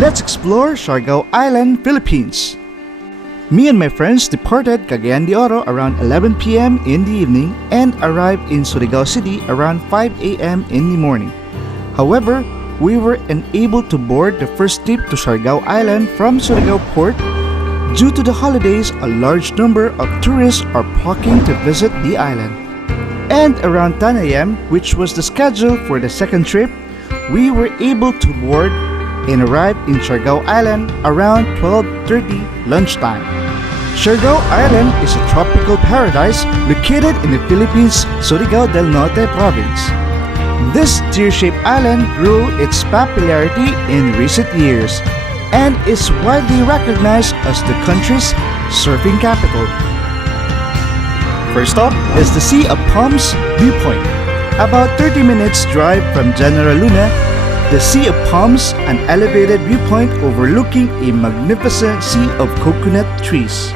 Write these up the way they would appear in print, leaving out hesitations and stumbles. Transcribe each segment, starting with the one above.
Let's explore Siargao Island, Philippines. Me and my friends departed Cagayan de Oro around 11 p.m. in the evening and arrived in Surigao City around 5 a.m. in the morning. However, we were unable to board the first trip to Siargao Island from Surigao Port. Due to the holidays, a large number of tourists are flocking to visit the island. And around 10 a.m., which was the schedule for the second trip, we were able to board and arrived in Siargao Island around 12:30 lunchtime. Siargao Island is a tropical paradise located in the Philippines Surigao del Norte province. This tear-shaped island grew its popularity in recent years and is widely recognized as the country's surfing capital. First stop is the Sea of Palms Viewpoint. About 30 minutes drive from General Luna, the Sea of Palms, an elevated viewpoint overlooking a magnificent sea of coconut trees.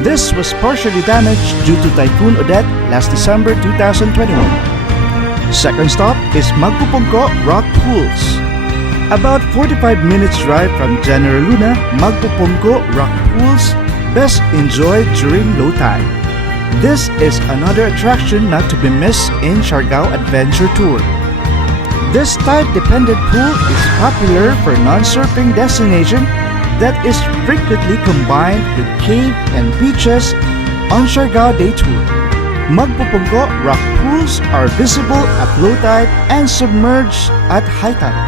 This was partially damaged due to Typhoon Odette last December 2021. Second stop is Makupongko Rockpools. About 45 minutes drive from General Luna, Makupongko Rockpools best enjoyed during low tide. This is another attraction not to be missed in Siargao Adventure Tour. This tide-dependent pool is popular for non-surfing destination that is frequently combined with cave and beaches on Siargao Day Tour. Makupongko rock pools are visible at low tide and submerged at high tide.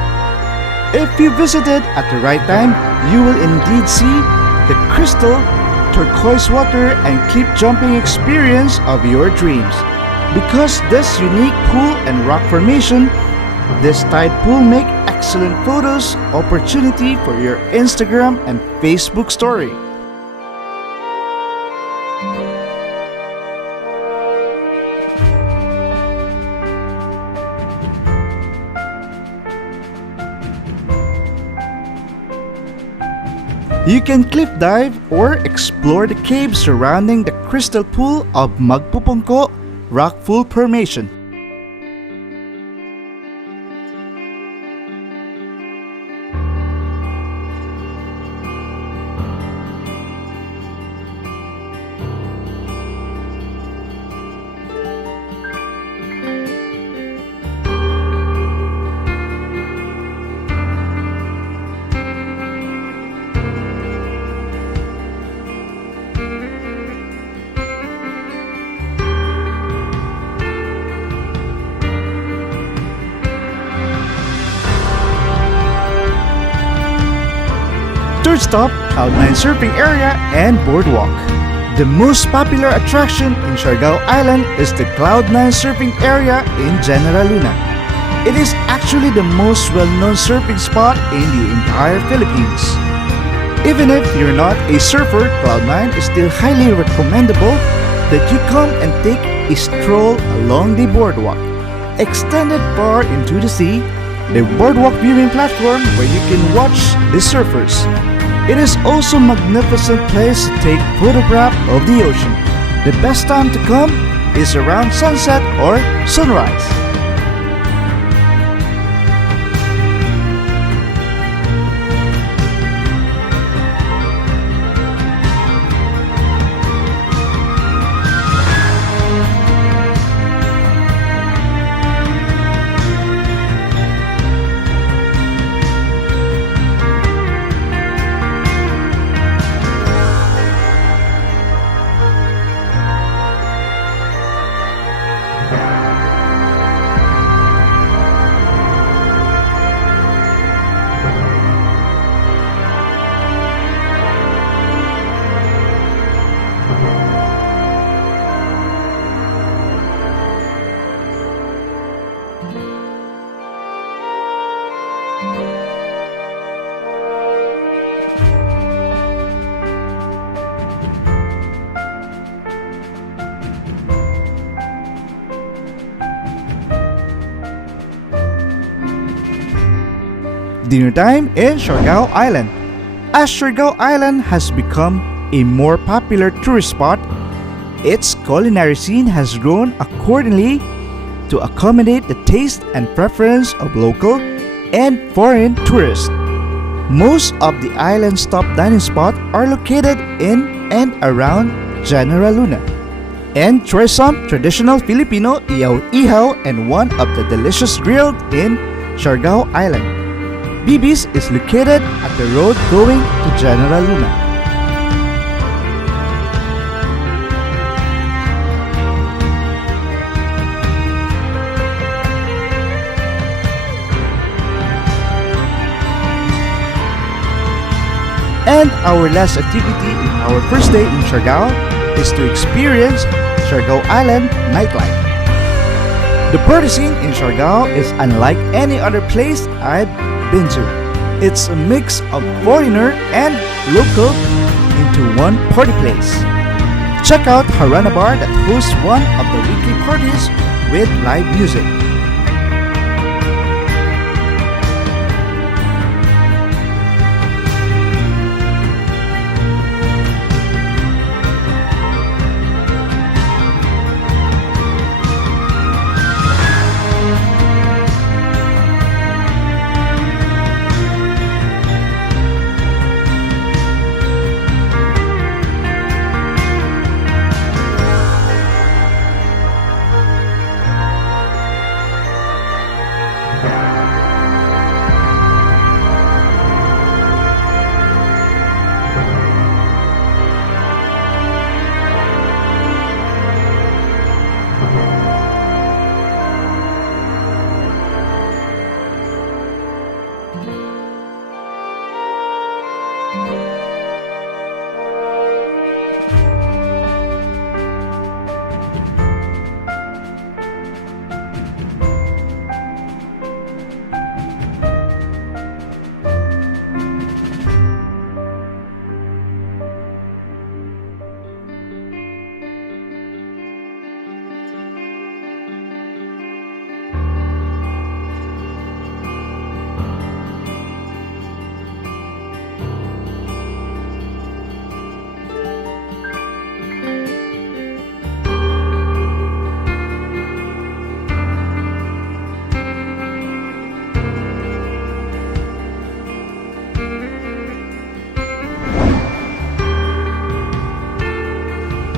If you visited at the right time, you will indeed see the crystal turquoise water and cliff jumping experience of your dreams. Because this unique pool and rock formation, this tide pool make excellent photos opportunity for your Instagram and Facebook story. You can cliff dive or explore the caves surrounding the crystal pool of Makupongko Rockpool Formation. Third stop, Cloud9 Surfing Area and Boardwalk. The most popular attraction in Siargao Island is the Cloud9 Surfing Area in General Luna. It is actually the most well-known surfing spot in the entire Philippines. Even if you're not a surfer, Cloud9 is still highly recommendable that you come and take a stroll along the boardwalk. Extended far into the sea, the boardwalk viewing platform where you can watch the surfers. It is also a magnificent place to take photograph of the ocean. The best time to come is around sunset or sunrise. Dinner time in Siargao Island. As Siargao Island has become a more popular tourist spot, its culinary scene has grown accordingly to accommodate the taste and preference of local and foreign tourists. Most of the island's top dining spots are located in and around General Luna. And try some traditional Filipino ihaw-ihaw and one of the delicious grilled in Siargao Island. Bibi's is located at the road going to General Luna. And our last activity in our first day in Siargao is to experience Siargao Island Nightlife. The party scene in Siargao is unlike any other place I've been to. It's a mix of foreigner and local into one party place. Check out Harana Bar that hosts one of the weekly parties with live music.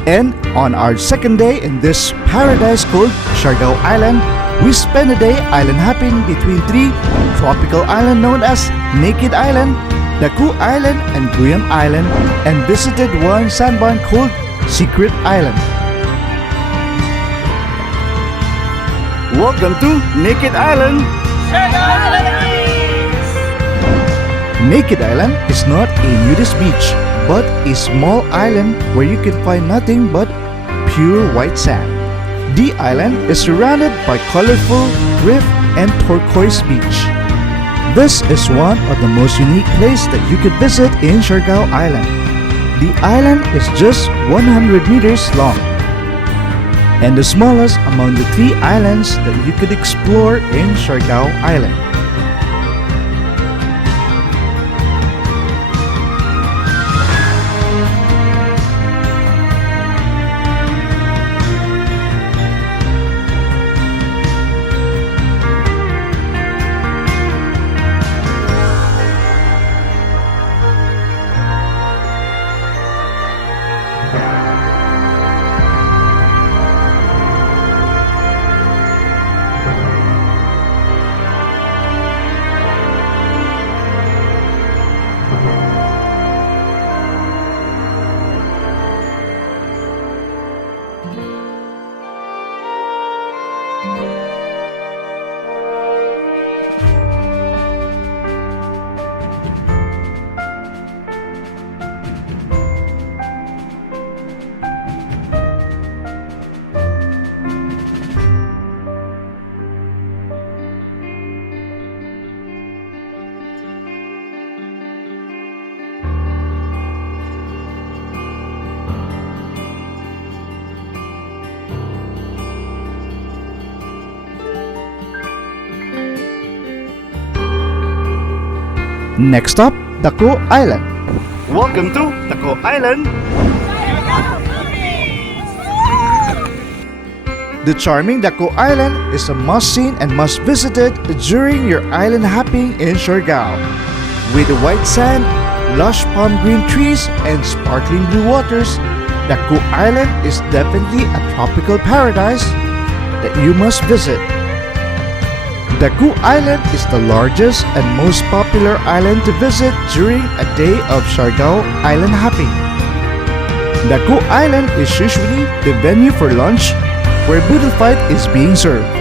And on our second day in this paradise called Siargao Island, we spent a day island hopping between three tropical islands known as Naked Island, Dako Island, and Guyam Island, and visited one sandbar called Secret Island. Welcome to Naked Island! Naked Island is not a nudist beach, but a small island where you can find nothing but pure white sand. The island is surrounded by colorful reef and turquoise beach. This is one of the most unique places that you could visit in Siargao Island. The island is just 100 meters long and the smallest among the three islands that you could explore in Siargao Island. Next up, Dako Island. Welcome to Dako Island! The charming Dako Island is a must-seen and must-visited during your island hopping in Siargao. With the white sand, lush palm green trees, and sparkling blue waters, Dako Island is definitely a tropical paradise that you must visit. Dako Island is the largest and most popular island to visit during a day of Siargao Island Hopping. Dako Island is usually the venue for lunch where boodle fight is being served.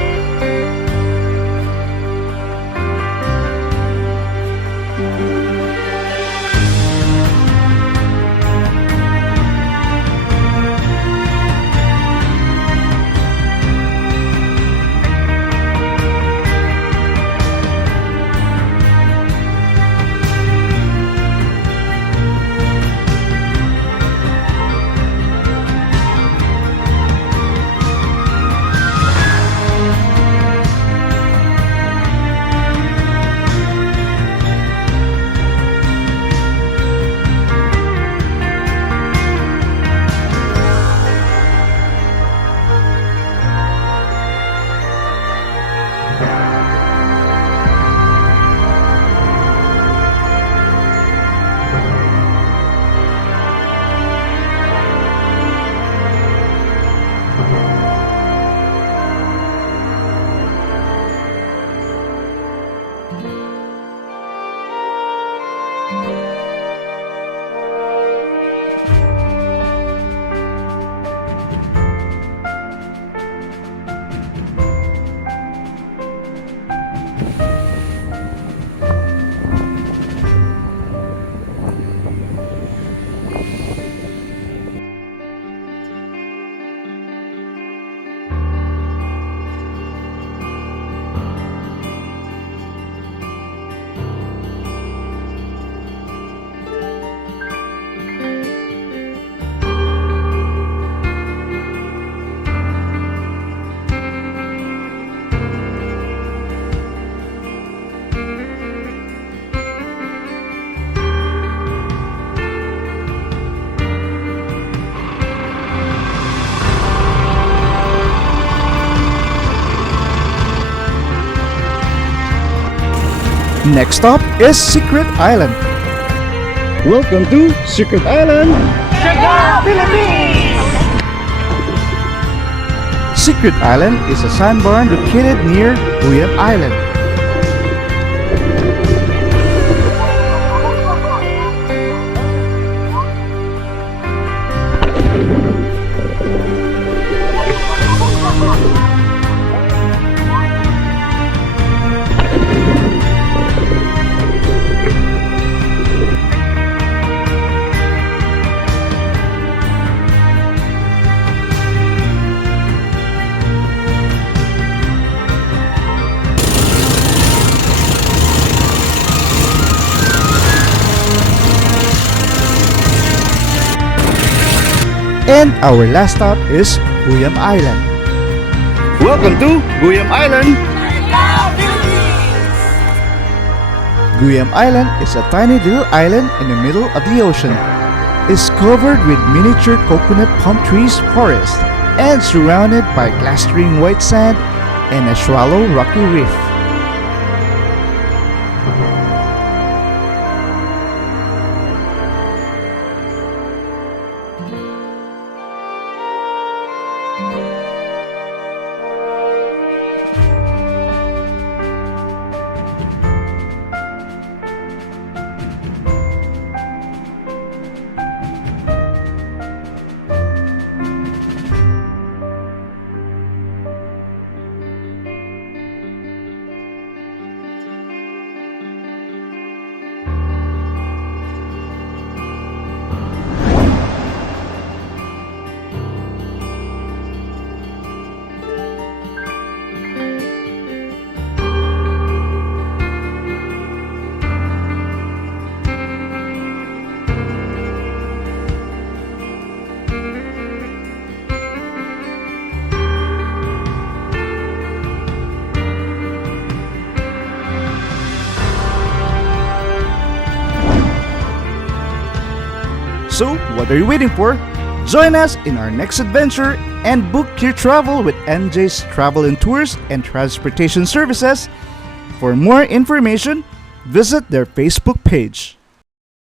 Next stop is Secret Island. Welcome to Secret Island, Siargaophilippines! Secret Island is a sandbar located near Guyam Island. And our last stop is Guyam Island. Welcome to Guyam Island. Siargaophilippines! Guyam Island is a tiny little island in the middle of the ocean. It's covered with miniature coconut palm trees forest and surrounded by glistering white sand and a shallow rocky reef. So, what are you waiting for? Join us in our next adventure and book your travel with NJ's Travel and Tours and Transportation Services. For more information, visit their Facebook page.